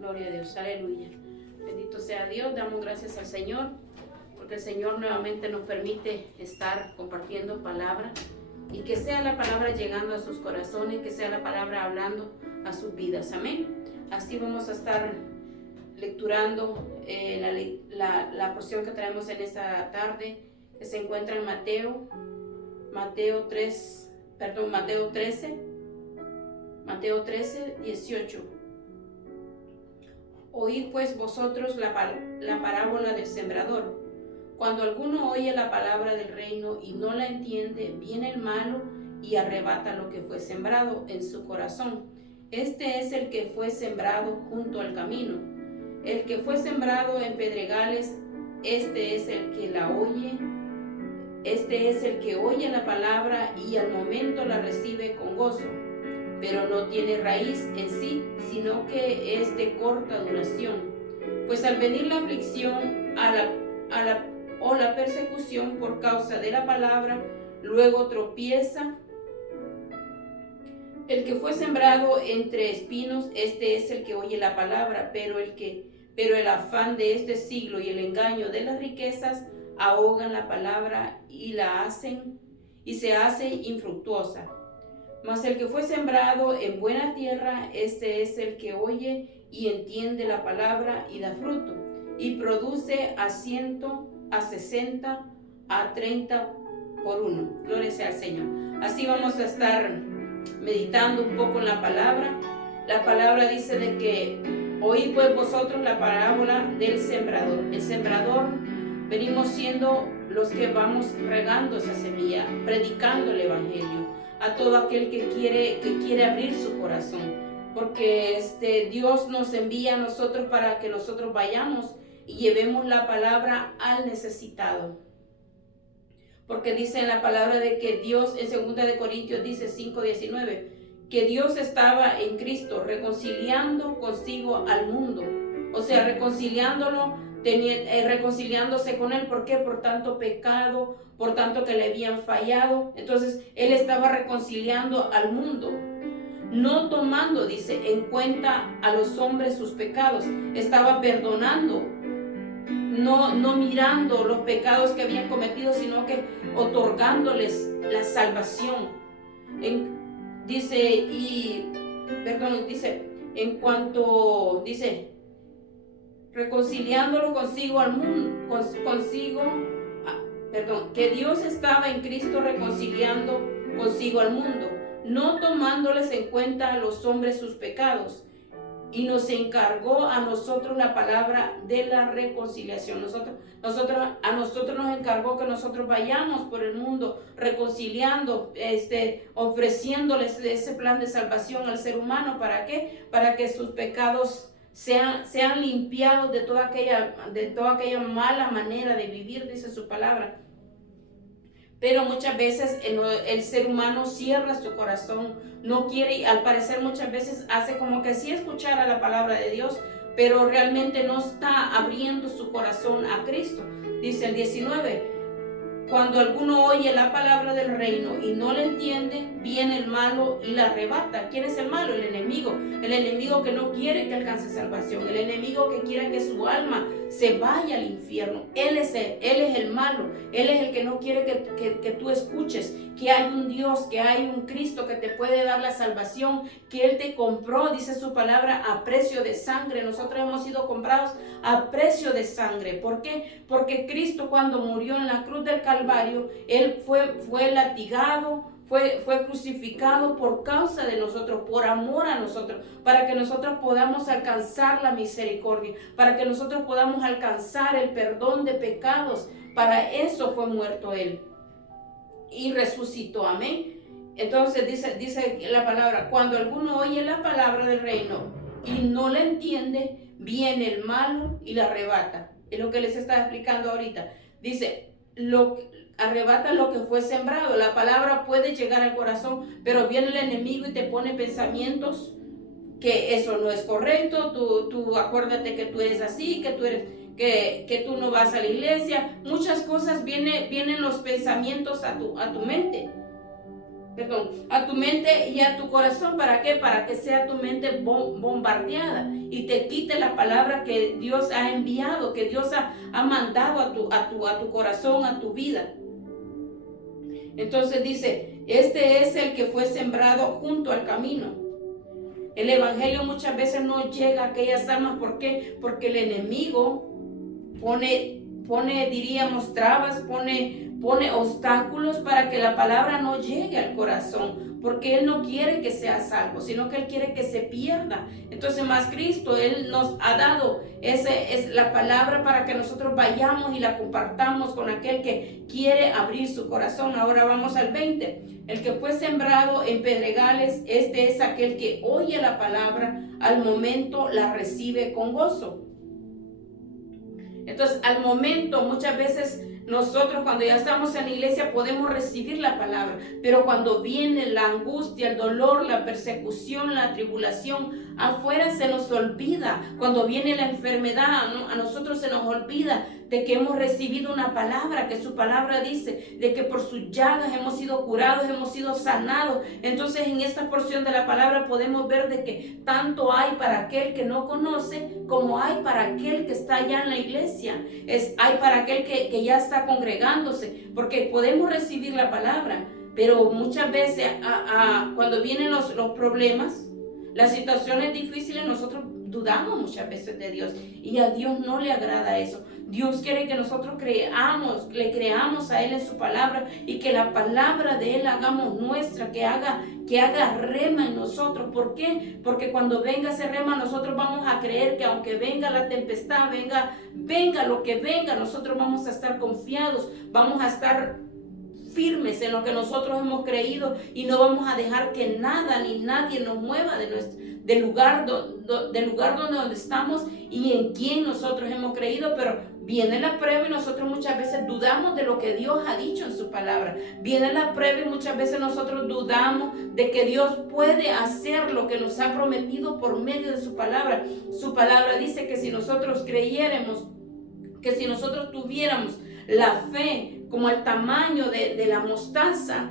Gloria a Dios, aleluya. Bendito sea Dios, damos gracias al Señor, porque el Señor nuevamente nos permite estar compartiendo palabra y que sea la palabra llegando a sus corazones, que sea la palabra hablando a sus vidas. Amén. Así vamos a estar lecturando la porción que traemos en esta tarde, que se encuentra en Mateo 13, 18. Oíd pues vosotros la parábola del sembrador. Cuando alguno oye la palabra del reino y no la entiende, viene el malo y arrebata lo que fue sembrado en su corazón. Este es el que fue sembrado junto al camino. El que fue sembrado en pedregales, este es el que la oye. Este es el que oye la palabra y al momento la recibe con gozo, pero no tiene raíz en sí, sino que es de corta duración. Pues al venir la aflicción o la persecución por causa de la palabra, luego tropieza. El que fue sembrado entre espinos, este es el que oye la palabra, pero el afán de este siglo y el engaño de las riquezas ahogan la palabra y se hace infructuosa. Mas el que fue sembrado en buena tierra, este es el que oye y entiende la palabra y da fruto, y produce a 100, a 60, a 30 por uno. Gloria sea al Señor. Así vamos a estar meditando un poco en la palabra. La palabra dice de que oíd pues vosotros la parábola del sembrador. El sembrador venimos siendo los que vamos regando esa semilla, predicando el evangelio a todo aquel que quiere abrir su corazón, porque Dios nos envía a nosotros para que nosotros vayamos y llevemos la palabra al necesitado. Porque dice en la palabra de que Dios, en 2 de Corintios dice 5:19, que Dios estaba en Cristo reconciliando consigo al mundo, o sea, reconciliándose con él. ¿Por qué? Por tanto pecado, por tanto que le habían fallado. Entonces él estaba reconciliando al mundo, no tomando, dice, en cuenta a los hombres sus pecados. Estaba perdonando, no mirando los pecados que habían cometido, sino que otorgándoles la salvación. Dice reconciliándolo consigo al mundo, que Dios estaba en Cristo reconciliando consigo al mundo, no tomándoles en cuenta a los hombres sus pecados, y nos encargó a nosotros la palabra de la reconciliación. A nosotros nos encargó que nosotros vayamos por el mundo reconciliando, ofreciéndoles ese plan de salvación al ser humano. ¿Para qué? Para que sus pecados sean limpiados de toda aquella mala manera de vivir, dice su palabra. Pero muchas veces el ser humano cierra su corazón, no quiere, y al parecer muchas veces hace como que sí escuchara la palabra de Dios, pero realmente no está abriendo su corazón a Cristo. Dice el 19, cuando alguno oye la palabra del reino y no la entiende, viene el malo y la arrebata. ¿Quién es el malo? El enemigo que no quiere que alcance salvación, el enemigo que quiere que su alma se vaya al infierno. Él es el malo, él es el que no quiere que tú escuches que hay un Dios, que hay un Cristo que te puede dar la salvación, que Él te compró, dice su palabra, a precio de sangre. Nosotros hemos sido comprados a precio de sangre. ¿Por qué? Porque Cristo, cuando murió en la cruz del Calvario, Él fue latigado, fue crucificado por causa de nosotros, por amor a nosotros, para que nosotros podamos alcanzar la misericordia, para que nosotros podamos alcanzar el perdón de pecados. Para eso fue muerto Él y resucitó. Amén. Entonces dice la palabra, cuando alguno oye la palabra del reino y no la entiende, viene el malo y la arrebata. Es lo que les estaba explicando ahorita. Dice, arrebata lo que fue sembrado. La palabra puede llegar al corazón, pero viene el enemigo y te pone pensamientos que eso no es correcto. Tú acuérdate que tú eres así, que tú no vas a la iglesia. Muchas cosas vienen los pensamientos a tu mente. a tu mente y a tu corazón. ¿Para qué? Para que sea tu mente bombardeada y te quite la palabra que Dios ha enviado, que Dios ha mandado a tu corazón, a tu vida. Entonces dice, este es el que fue sembrado junto al camino. El evangelio muchas veces no llega a aquellas almas. ¿Por qué? Porque el enemigo pone diríamos, trabas, pone obstáculos para que la palabra no llegue al corazón, porque Él no quiere que sea salvo, sino que Él quiere que se pierda. Entonces, más Cristo, Él nos ha dado es la palabra para que nosotros vayamos y la compartamos con aquel que quiere abrir su corazón. Ahora vamos al 20. El que fue sembrado en pedregales, este es aquel que oye la palabra, al momento la recibe con gozo. Entonces, al momento, muchas veces nosotros cuando ya estamos en la iglesia podemos recibir la palabra, pero cuando viene la angustia, el dolor, la persecución, la tribulación, afuera se nos olvida. Cuando viene la enfermedad, ¿no? A nosotros se nos olvida de que hemos recibido una palabra, que su palabra dice, de que por sus llagas hemos sido curados, hemos sido sanados. Entonces, en esta porción de la palabra podemos ver de que tanto hay para aquel que no conoce, como hay para aquel que está allá en la iglesia. Hay para aquel que ya está congregándose, porque podemos recibir la palabra, pero muchas veces cuando vienen los problemas, las situaciones difíciles, nosotros dudamos muchas veces de Dios, y a Dios no le agrada eso. Dios quiere que nosotros le creamos a Él en su palabra, y que la palabra de Él hagamos nuestra, que haga rema en nosotros. ¿Por qué? Porque cuando venga ese rema, nosotros vamos a creer que aunque venga la tempestad, venga lo que venga, nosotros vamos a estar confiados, vamos a estar firmes en lo que nosotros hemos creído, y no vamos a dejar que nada ni nadie nos mueva del lugar donde estamos y en quien nosotros hemos creído. Pero viene la prueba y nosotros muchas veces dudamos de lo que Dios ha dicho en su palabra. Viene la prueba y muchas veces nosotros dudamos de que Dios puede hacer lo que nos ha prometido por medio de su palabra. Su palabra dice que si nosotros creyéramos, que si nosotros tuviéramos la fe como el tamaño de la mostaza,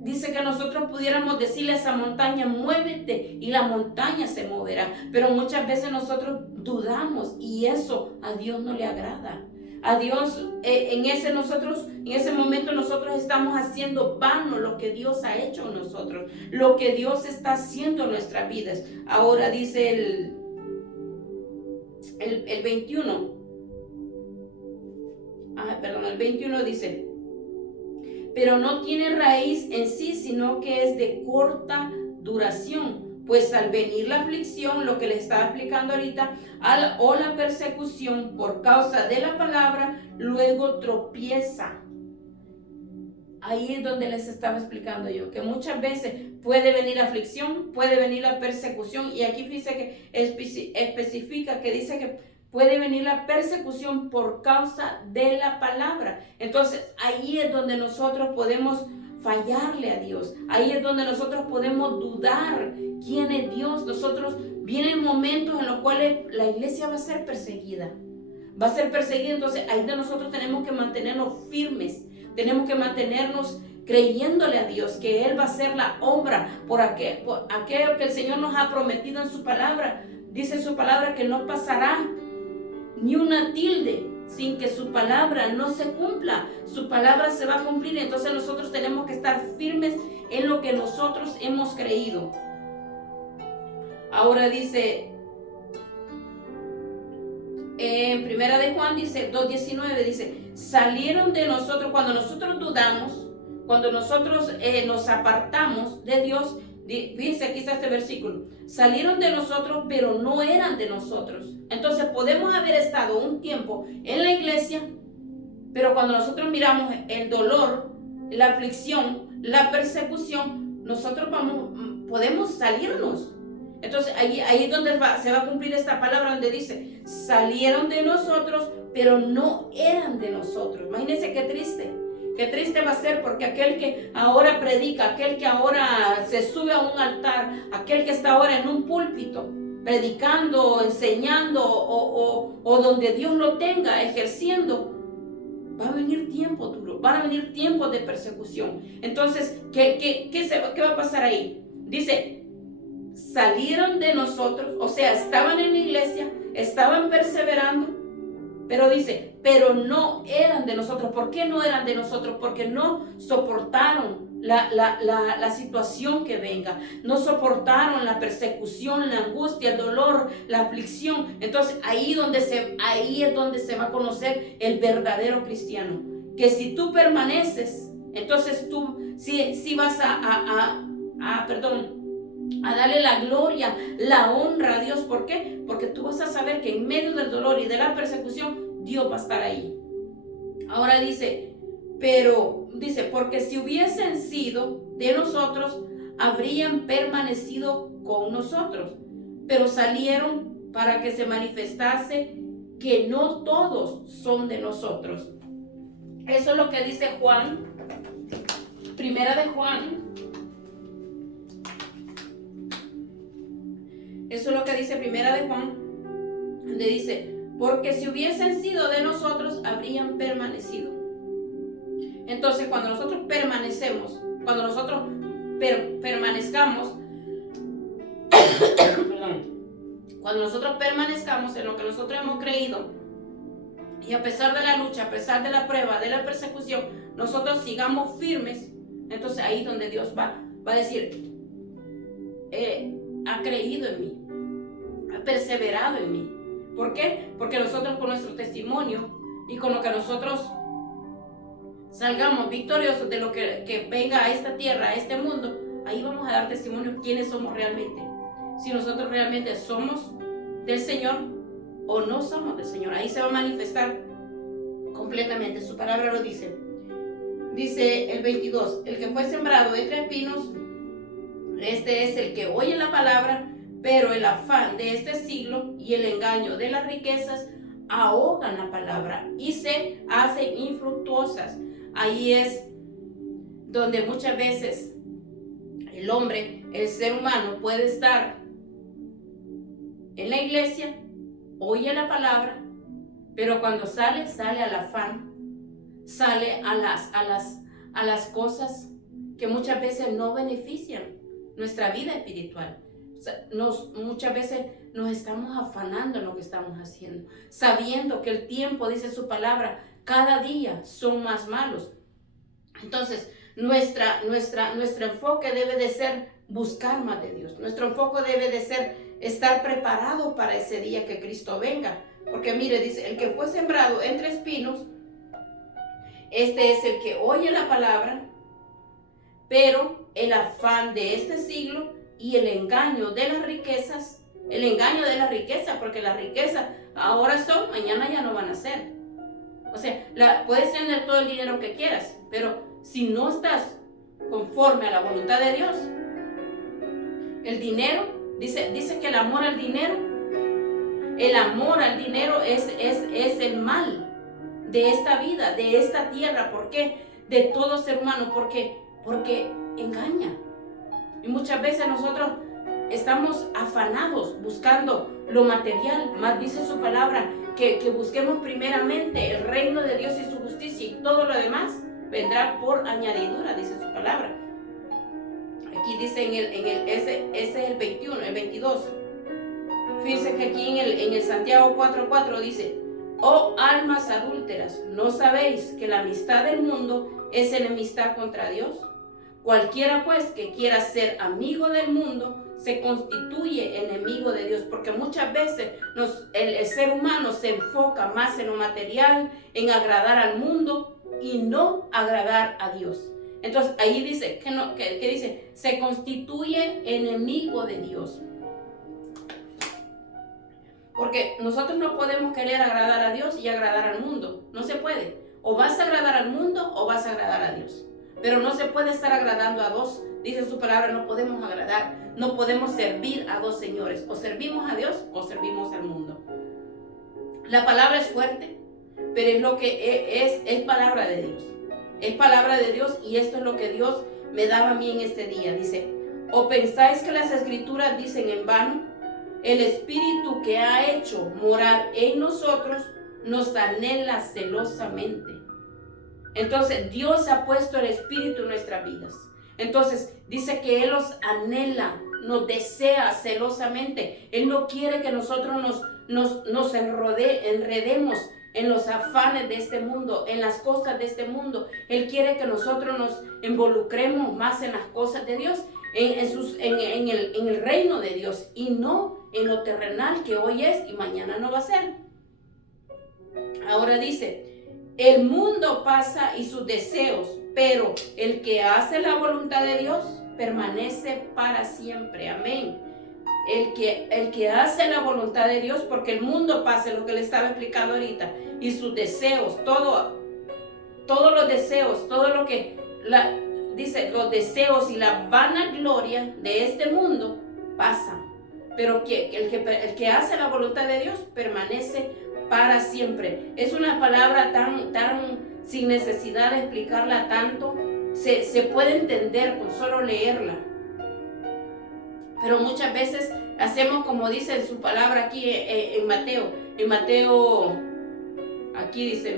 dice que nosotros pudiéramos decirle a esa montaña, muévete, y la montaña se moverá. Pero muchas veces nosotros dudamos, y eso a Dios no le agrada. A Dios, en ese momento nosotros estamos haciendo vano lo que Dios ha hecho en nosotros, lo que Dios está haciendo en nuestras vidas. Ahora dice el 21. El 21 dice, pero no tiene raíz en sí, sino que es de corta duración, pues al venir la aflicción, lo que le estaba explicando ahorita, o la persecución por causa de la palabra, luego tropieza. Ahí es donde les estaba explicando yo, que muchas veces puede venir la aflicción, puede venir la persecución, y aquí dice que especifica, que dice que puede venir la persecución por causa de la palabra. Entonces, ahí es donde nosotros podemos fallarle a Dios. Ahí es donde nosotros podemos dudar quién es Dios. Vienen momentos en los cuales la iglesia va a ser perseguida. Entonces, ahí de nosotros tenemos que mantenernos firmes. Tenemos que mantenernos creyéndole a Dios, que Él va a hacer la obra por aquello que el Señor nos ha prometido en su palabra. Dice en su palabra que no pasará ni una tilde sin que su palabra no se cumpla. Su palabra se va a cumplir. Entonces nosotros tenemos que estar firmes en lo que nosotros hemos creído. Ahora dice, en Primera de Juan dice 2:19, dice, salieron de nosotros, cuando nosotros dudamos, cuando nosotros nos apartamos de Dios. Fíjense, aquí está este versículo. Salieron de nosotros, pero no eran de nosotros. Entonces podemos haber estado un tiempo en la iglesia, pero cuando nosotros miramos el dolor, la aflicción, la persecución, nosotros podemos salirnos. Entonces ahí es donde se va a cumplir esta palabra donde dice, salieron de nosotros, pero no eran de nosotros. Imagínense qué triste. Qué triste va a ser, porque aquel que ahora predica, aquel que ahora se sube a un altar, aquel que está ahora en un púlpito, predicando, enseñando, o donde Dios lo tenga, ejerciendo, va a venir tiempo duro, van a venir tiempos de persecución. Entonces, ¿qué va a pasar ahí? Dice, salieron de nosotros, o sea, estaban en la iglesia, estaban perseverando, pero dice, pero no eran de nosotros. ¿Por qué no eran de nosotros? Porque no soportaron la situación que venga, no soportaron la persecución, la angustia, el dolor, la aflicción. Entonces ahí es donde se va a conocer el verdadero cristiano, que si tú permaneces, entonces tú sí vas a darle la gloria, la honra a Dios. ¿Por qué? Porque tú vas a saber que en medio del dolor y de la persecución, Dios va a estar ahí. Ahora dice, porque si hubiesen sido de nosotros, habrían permanecido con nosotros, pero salieron para que se manifestase que no todos son de nosotros. Eso es lo que dice Juan, primera de Juan. Eso es lo que dice primera de Juan, donde dice, porque si hubiesen sido de nosotros, habrían permanecido. Entonces, cuando nosotros permanecemos, cuando nosotros permanezcamos, cuando nosotros permanezcamos en lo que nosotros hemos creído, y a pesar de la lucha, a pesar de la prueba, de la persecución, nosotros sigamos firmes, entonces ahí donde Dios va a decir, ha creído en mí, ha perseverado en mí. ¿Por qué? Porque nosotros con nuestro testimonio y con lo que nosotros salgamos victoriosos de lo que venga a esta tierra, a este mundo, ahí vamos a dar testimonio quiénes somos realmente. Si nosotros realmente somos del Señor o no somos del Señor, ahí se va a manifestar completamente. Su palabra lo dice. Dice el 22, el que fue sembrado entre espinos, este es el que oye la palabra, pero el afán de este siglo y el engaño de las riquezas ahogan la palabra y se hacen infructuosas. Ahí es donde muchas veces el hombre, el ser humano, puede estar en la iglesia, oye la palabra, pero cuando sale al afán, sale a las cosas que muchas veces no benefician nuestra vida espiritual. Muchas veces nos estamos afanando en lo que estamos haciendo, sabiendo que el tiempo, dice su palabra, cada día son más malos. Entonces, nuestro enfoque debe de ser buscar más de Dios. Nuestro enfoque debe de ser estar preparado para ese día que Cristo venga. Porque mire, dice, el que fue sembrado entre espinos, este es el que oye la palabra, pero el afán de este siglo y el engaño de las riquezas, porque las riquezas ahora son, mañana ya no van a ser. O sea, puedes tener todo el dinero que quieras, pero si no estás conforme a la voluntad de Dios, el dinero, dice que el amor al dinero es el mal de esta vida, de esta tierra. ¿Por qué? De todo ser humano, porque engaña. Y muchas veces nosotros estamos afanados buscando lo material, más dice su palabra, que busquemos primeramente el reino de Dios y su justicia, y todo lo demás vendrá por añadidura, dice su palabra. Aquí dice ese es el 21, el 22. Fíjense que aquí en el Santiago 4:4 dice, oh almas adúlteras, ¿no sabéis que la amistad del mundo es enemistad contra Dios? Cualquiera pues que quiera ser amigo del mundo se constituye enemigo de Dios, porque muchas veces el ser humano se enfoca más en lo material, en agradar al mundo y no agradar a Dios. Entonces ahí dice que dice, se constituye enemigo de Dios. Porque nosotros no podemos querer agradar a Dios y agradar al mundo. No se puede. O vas a agradar al mundo o vas a agradar a Dios. Pero no se puede estar agradando a dos. Dice su palabra, no podemos agradar, no podemos servir a dos señores. O servimos a Dios o servimos al mundo. La palabra es fuerte, pero es lo que es palabra de Dios. Es palabra de Dios, y esto es lo que Dios me daba a mí en este día. Dice, ¿o pensáis que las escrituras dicen en vano? El Espíritu que ha hecho morar en nosotros nos anhela celosamente. Entonces Dios ha puesto el Espíritu en nuestras vidas. Entonces dice que Él los anhela, nos desea celosamente. Él no quiere que nosotros nos enredemos en los afanes de este mundo, en las cosas de este mundo. Él quiere que nosotros nos involucremos más en las cosas de Dios, en el reino de Dios, y no en lo terrenal que hoy es y mañana no va a ser. Ahora dice, el mundo pasa y sus deseos, pero el que hace la voluntad de Dios permanece para siempre. Amén. El que hace la voluntad de Dios, porque el mundo pasa, lo que le estaba explicando ahorita, y sus deseos, todos los deseos, todo lo que dice, los deseos y la vanagloria de este mundo pasan, pero el que hace la voluntad de Dios permanece para siempre. Es una palabra tan sin necesidad de explicarla tanto, se puede entender con solo leerla. Pero muchas veces hacemos como dice en su palabra aquí en Mateo, aquí dice,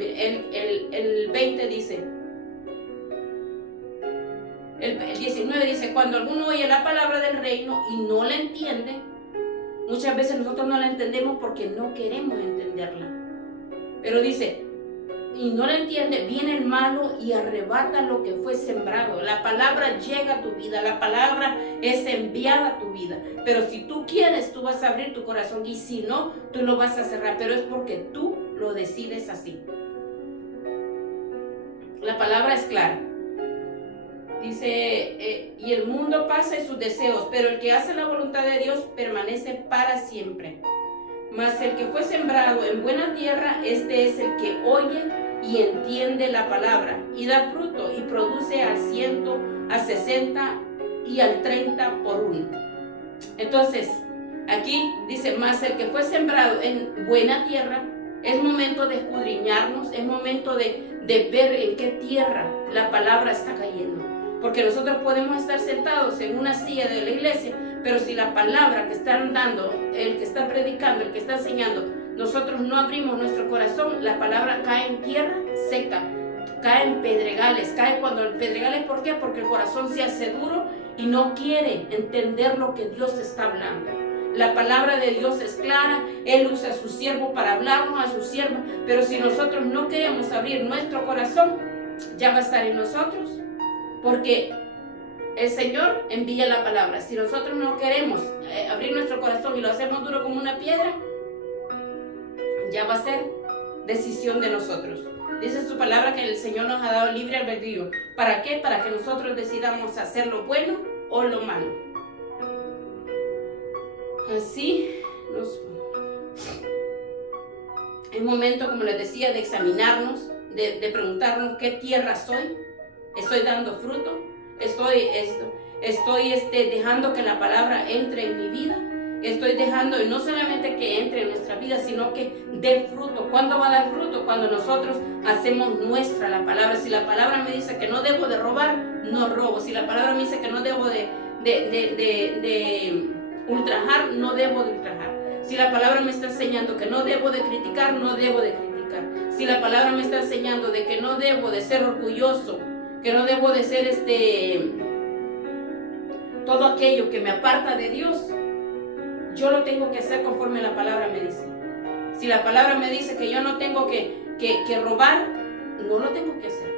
el 20 dice, el 19 dice, cuando alguno oye la palabra del reino y no la entiende, muchas veces nosotros no la entendemos porque no queremos entenderla. Pero dice, y no la entiende, viene el malo y arrebata lo que fue sembrado. La palabra llega a tu vida, la palabra es enviada a tu vida. Pero si tú quieres, tú vas a abrir tu corazón, y si no, tú lo vas a cerrar. Pero es porque tú lo decides así. La palabra es clara. Dice, y el mundo pasa y sus deseos, pero el que hace la voluntad de Dios permanece para siempre. Mas el que fue sembrado en buena tierra, este es el que oye y entiende la palabra, y da fruto, y produce al 100, al 60 y al 30 por uno. Entonces, aquí dice, mas el que fue sembrado en buena tierra, es momento de escudriñarnos, es momento de ver en qué tierra la palabra está cayendo. Porque nosotros podemos estar sentados en una silla de la iglesia, pero si la palabra que están dando, el que está predicando, el que está enseñando, nosotros no abrimos nuestro corazón, la palabra cae en tierra seca, cae en pedregales, cae cuando el pedregales, ¿por qué? Porque el corazón se hace duro y no quiere entender lo que Dios está hablando. La palabra de Dios es clara, Él usa a su siervo para hablarnos, a su sierva, pero si nosotros no queremos abrir nuestro corazón, ya va a estar en nosotros, porque el Señor envía la palabra. Si nosotros no queremos abrir nuestro corazón y lo hacemos duro como una piedra, ya va a ser decisión de nosotros. Dice su palabra que el Señor nos ha dado libre albedrío. ¿Para qué? Para que nosotros decidamos hacer lo bueno o lo malo. Así es momento, como les decía, de examinarnos, de preguntarnos qué tierra soy. ¿Estoy dando fruto? ¿Estoy dejando que la palabra entre en mi vida? Estoy dejando, y no solamente que entre en nuestra vida, sino que dé fruto. ¿Cuándo va a dar fruto? Cuando nosotros hacemos nuestra la palabra. Si la palabra me dice que no debo de robar, no robo. Si la palabra me dice que no debo de ultrajar, no debo de ultrajar. Si la palabra me está enseñando que no debo de criticar, no debo de criticar. Si la palabra me está enseñando de que no debo de ser orgulloso, que no debo de ser todo aquello que me aparta de Dios, yo lo tengo que hacer conforme la palabra me dice. Si la palabra me dice que yo no tengo que robar, no lo tengo que hacer.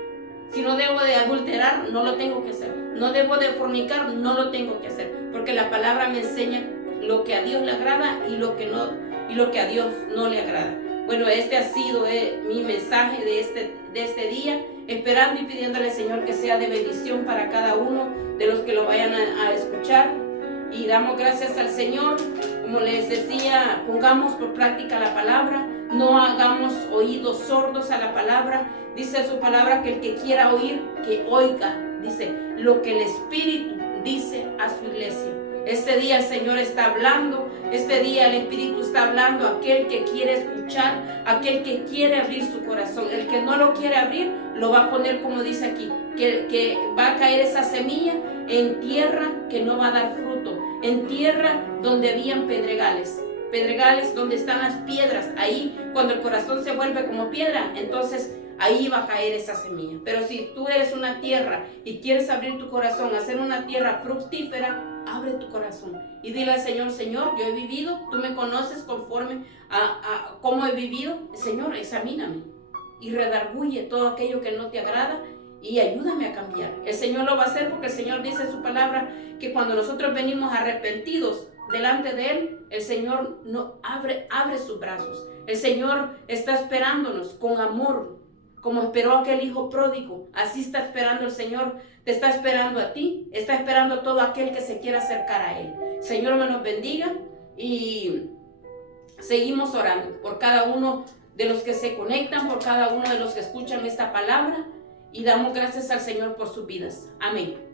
Si no debo de adulterar, no lo tengo que hacer. No debo de fornicar, no lo tengo que hacer. Porque la palabra me enseña lo que a Dios le agrada y lo que a Dios no le agrada. Bueno, este ha sido mi mensaje de este día, esperando y pidiéndole al Señor que sea de bendición para cada uno de los que lo vayan a escuchar. Y damos gracias al Señor. Como les decía, pongamos por práctica la palabra, no hagamos oídos sordos a la palabra. Dice su palabra que el que quiera oír, que oiga, dice, lo que el Espíritu dice a su iglesia. Este día el Señor está hablando, este día el Espíritu está hablando a aquel que quiere escuchar, aquel que quiere abrir su corazón. El que no lo quiere abrir, lo va a poner como dice aquí, que va a caer esa semilla en tierra que no va a dar fruto, en tierra donde habían pedregales donde están las piedras. Ahí cuando el corazón se vuelve como piedra, entonces ahí va a caer esa semilla. Pero si tú eres una tierra y quieres abrir tu corazón, hacer una tierra fructífera, abre tu corazón y dile al Señor: Señor, yo he vivido, tú me conoces conforme a cómo he vivido. Señor, examíname y redarguye todo aquello que no te agrada y ayúdame a cambiar. El Señor lo va a hacer, porque el Señor dice en su palabra que cuando nosotros venimos arrepentidos delante de Él, el Señor no abre sus brazos. El Señor está esperándonos con amor, como esperó aquel hijo pródigo. Así está esperando el Señor, te está esperando a ti, está esperando a todo aquel que se quiera acercar a Él. Señor, me nos bendiga y seguimos orando por cada uno de los que se conectan, por cada uno de los que escuchan esta palabra, y damos gracias al Señor por sus vidas. Amén.